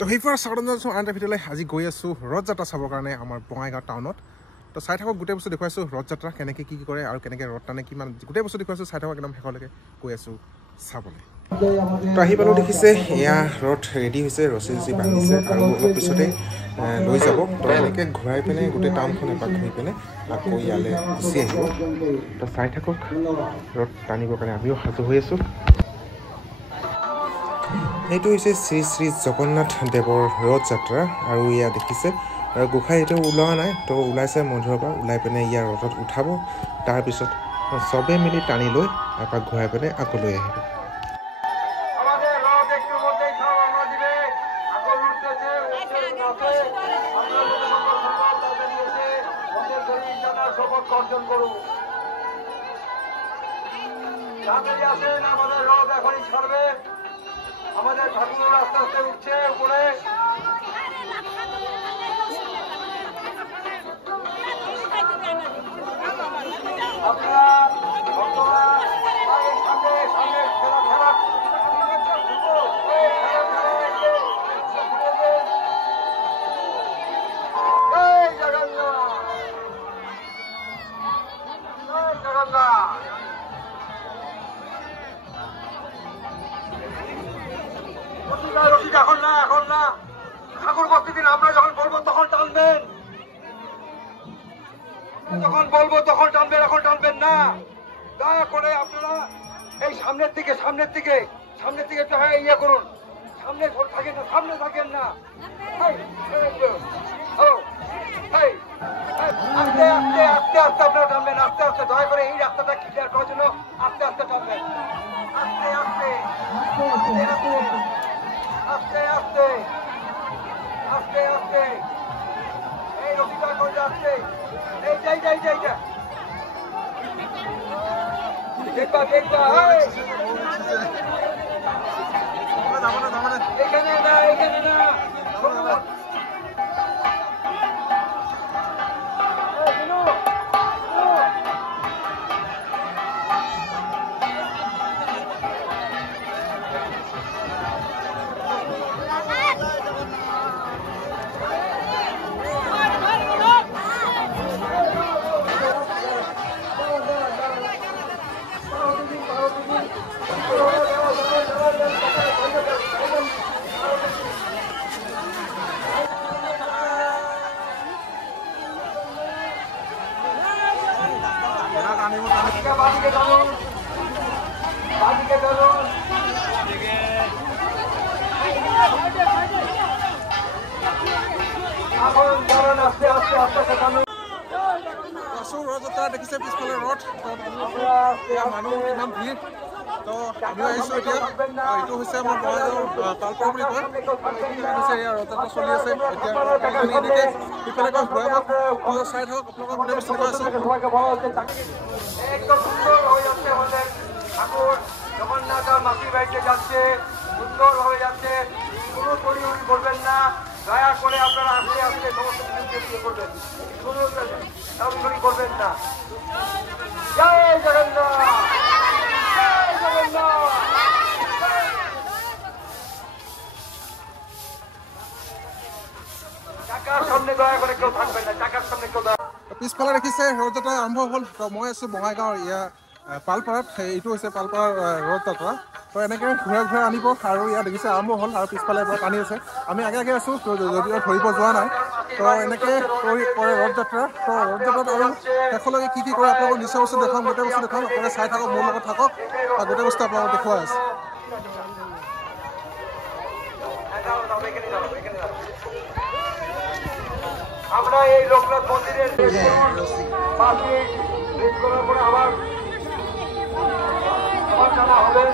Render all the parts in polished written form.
তো সেইফালে স্বাগতম জনাইছোঁ আন এটা ভিডিঅ'লৈ। আজি গৈ আছোঁ ৰথ যাত্ৰা চাবৰ কাৰণে আমাৰ বঙাইগাঁও টাউনত। তো চাই থাকক, গোটেই বস্তু দেখুৱাইছোঁ ৰথ যাত্ৰা কেনেকৈ কি কৰে আৰু কেনেকৈ ৰথ টানে কিমান গোটেই বস্তু দেখুৱাইছোঁ। চাই থাকক একদম শেষলৈকে, গৈ আছোঁ চাবলৈ। তো আহি পালোঁ, দেখিছে এয়া ৰথ ৰেডি হৈছে, ৰছী ৰছী বান্ধিছে আৰু অলপ পিছতে লৈ যাব। তো এনেকৈ ঘূৰাই পিনে গোটেই টাউনখন এপাক ঘূৰি পিনে আকৌ ইয়ালৈ গুচি আহিব। তো চাই থাকক, ৰথ টানিবৰ কাৰণে আমিও সাজু হৈ আছোঁ। এইটো হৈছে শ্ৰী শ্ৰী জগন্নাথ দেৱৰ ৰথ যাত্ৰা আৰু ইয়াত দেখিছে আৰু গোসাঁই এইটো ওলোৱা নাই, তো ওলাইছে মন্দিৰৰ পৰা, ওলাই পিনে ইয়াৰ ৰথত উঠাব। তাৰপিছত চবেই মিলি টানি লৈ এপাক ঘূৰাই পিনে আকৌ লৈ আহিব। আমাদের ঠাকুর আস্তে আস্তে উঠছে উপরে। আপনারা সামনে সামনে খেলা এখন না ঠাকুর প্রতিদিন আমরা যখন বলবো তখন টানবেন, যখন বলবো তখন টানবেন, এখন টানবেন না। দয়া করে আপনারা এই সামনের দিকে ইয়ে করুন, সামনে থাকেন না, সামনে থাকেন না। আস্তে আস্তে আস্তে আস্তে আপনারা টানবেন, আস্তে আস্তে। দয়া করে এই রাস্তাটা ক্লিয়ার করার জন্য আস্তে আস্তে টানবেন, আস্তে আস্তে আস্তে আস্তে আস্তে আস্তে। এই রবিবার করে যাচ্ছে, এইটা দেখবা এখানে না ৰথযাত্ৰা দেখিছে পিছফালে ৰথ, মানুহ কিমান ভিৰ। তো আমিও আহিছোঁ এতিয়া। এইটো হৈছে আমাৰ বঙাইগাঁৱৰ পালপাৰ বুলি কয়। হৈছে এয়া ৰথযাত্ৰা চলি আছে এতিয়া। এনেকৈ সিফালে গৈ ঘূৰাব, চাই থাকক, আপোনালোকক গোটেই বস্তু দেখুৱাই আছোঁ। একদম সুন্দর হয়ে যাচ্ছে আমাদের ঠাকুর জগন্নাথ মাসির বাড়িতে যাচ্ছে, সুন্দর হয়ে যাচ্ছে। কোনো তড়িঘড়ি করবেন না, দয়া করে আপনারা আস্তে আস্তে সমস্ত কিছু করবেন, কোনো তড়িঘড়ি করবেন না। জয় জগন্নাথ, জয় জগন্নাথ। চাকার সামনে দয়া করে কেউ থাকবেন না, চাকার সামনে কেউ। পিছফালে দেখিছে ৰথযাত্ৰা আৰম্ভ হ'ল। তো মই আছোঁ বঙাইগাঁৱৰ পালপাৰাত। এইটো হৈছে পালপাৰাৰ ৰথযাত্ৰা। তো এনেকৈ ঘূৰাই আনিব আৰু ইয়াত দেখিছে আৰম্ভ হ'ল আৰু পিছফালে পৰা টানি আছে। আমি আগে আছোঁ, যদিও ধৰিব যোৱা নাই। তো এনেকৈ কৰে ৰথযাত্ৰা। তো ৰথযাত্ৰাত আৰু শেষলৈকে কি কৰে আপোনালোকক নিশ্চয় বস্তু দেখাম, গোটেই বস্তু দেখাম। আপোনালোকে চাই থাকক, মোৰ লগত থাকক, আৰু গোটেই বস্তু আপোনালোকক দেখুৱাই আছে। আমৰা এই লোকনাথ মন্দিৰেৰ পাশে ৰেড কৰাৰ পৰে আবাৰ জানা হবে।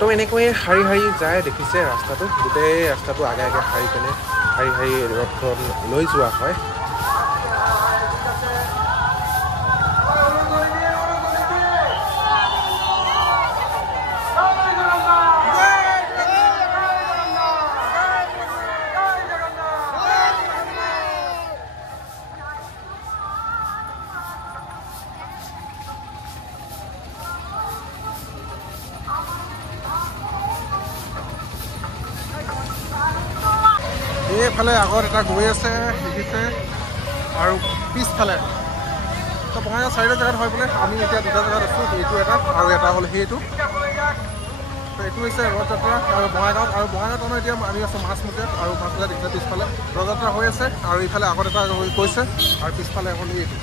তো এনেকৈয়ে শাৰী শাৰী যায় দেখিছে ৰাস্তাটো গোটেই ৰাস্তাটো আগে আগে শাৰী পিনে শাৰী শাৰী ৰথখন লৈ যোৱা হয় এইফালে আগত এটা গৈ আছে দেখিছে আৰু পিছফালে তো বঙাইগাঁও চাৰিটা জেগাত হয় বোলে আমি এতিয়া দুটা জেগাত আছোঁ এইটো এটা আৰু এটা হ'ল সেইটো তো এইটো হৈছে ৰথযাত্ৰা আৰু বঙাইগাঁৱত এতিয়া আমি আছোঁ মাছমুখীয়াত আৰু মাছমুখীয়া দেখিছে পিছফালে ৰথযাত্ৰা হৈ আছে আৰু ইফালে আগত এটা গৈছে আৰু পিছফালে হ'ল এইটো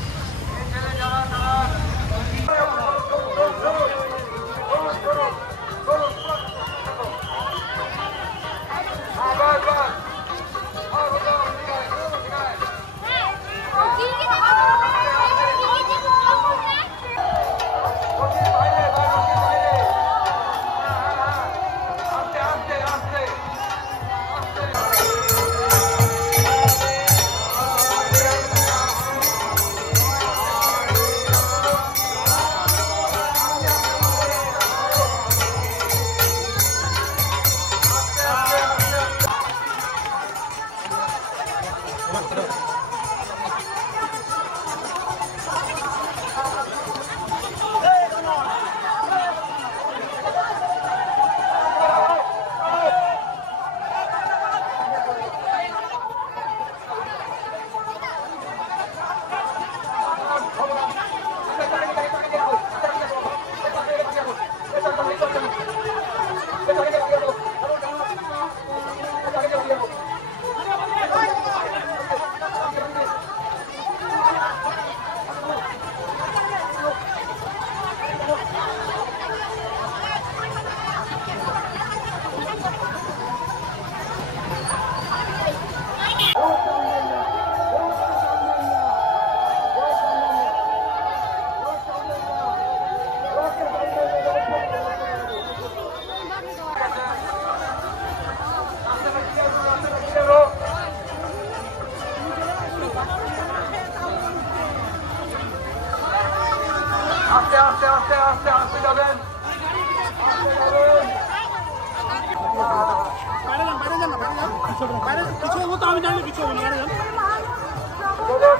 আস্তে যাবেন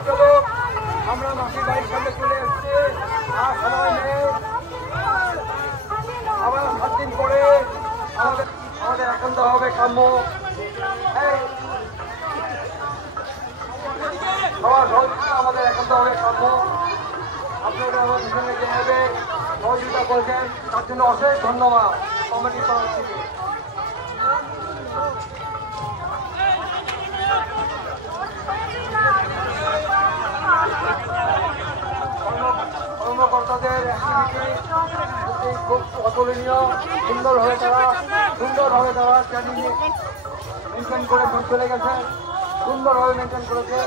চলো আমরা মাসির বাড়ির সামনে চলে এসেছি আর সময় নেই আবার 7 দিন পরে আমাদের একান্ত হবে কাম্য সবার সহযোগিতা আমাদের একান্ত হবে কাম্য আপনারা আমার পিছনে যেভাবে সহযোগিতা করেছেন তার জন্য অশেষ ধন্যবাদ কমিটির তরফ থেকে কর্মকর্তাদের অ্যাক্টিভিটি খুব অতুলনীয় সুন্দরভাবে তারা ট্রেনিং মেনটেন করে চলে গেছে সুন্দরভাবে মেনটেন করেছে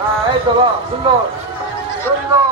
হ্যাঁ এই তো সুন্দর সুন্দর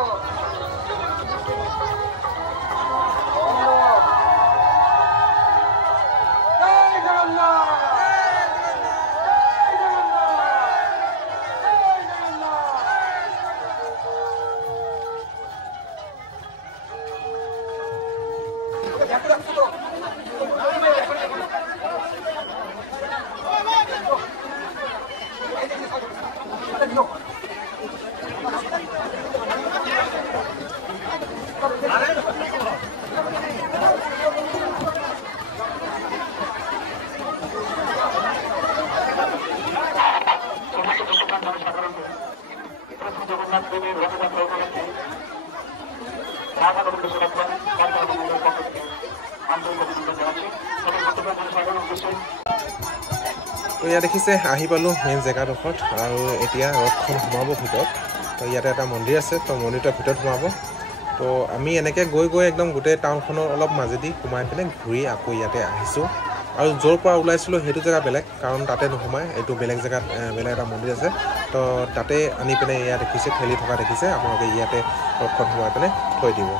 তো ইয়াত দেখিছে আহি পালোঁ মেইন জেগাডোখৰত আৰু এতিয়া ৰথখন সোমাব ভিতৰত তো ইয়াতে এটা মন্দিৰ আছে তো মন্দিৰটোৰ ভিতৰত সোমাব তো আমি এনেকৈ গৈ একদম গোটেই টাউনখনৰ অলপ মাজেদি সোমাই পিনে ঘূৰি আকৌ ইয়াতে আহিছোঁ আৰু য'ৰ পৰা ওলাইছিলোঁ সেইটো জেগা বেলেগ, কাৰণ তাতে নোসোমায়, এইটো বেলেগ জেগাত বেলেগ এটা মন্দিৰ আছে। তো তাতে আনি পিনে ইয়াত দেখিছে ঠেলি থকা দেখিছে, আপোনালোকে ইয়াতে ৰথখন সোমাই পিনে থৈ দিব।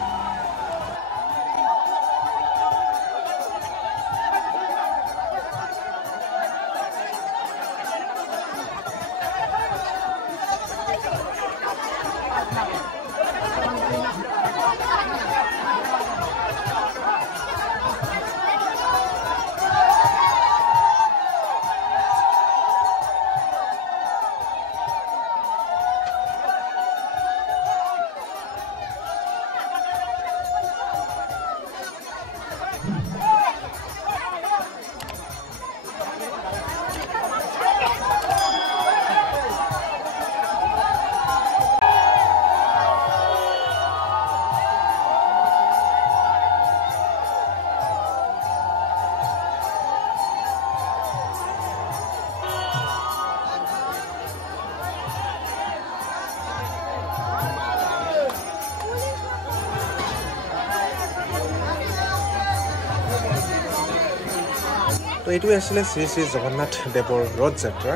তো এইটোৱে আছিলে শ্ৰী শ্ৰী জগন্নাথ দেৱৰ ৰথ যাত্ৰা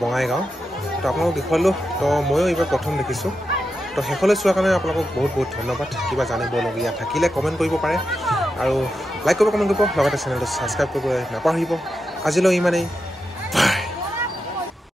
বঙাইগাঁও। তো আপোনালোকক দেখুৱালোঁ। তো ময়ো এইবাৰ প্ৰথম দেখিছোঁ। তো শেষলৈ চোৱাৰ কাৰণে আপোনালোকক বহুত বহুত ধন্যবাদ। কিবা জানিবলগীয়া থাকিলে কমেণ্ট কৰিব পাৰে, আৰু লাইক কৰিব, কমেণ্ট কৰিব, লগতে চেনেলটো ছাবস্ক্ৰাইব কৰিবলৈ নাপাহৰিব। আজিলৈ ইমানেই।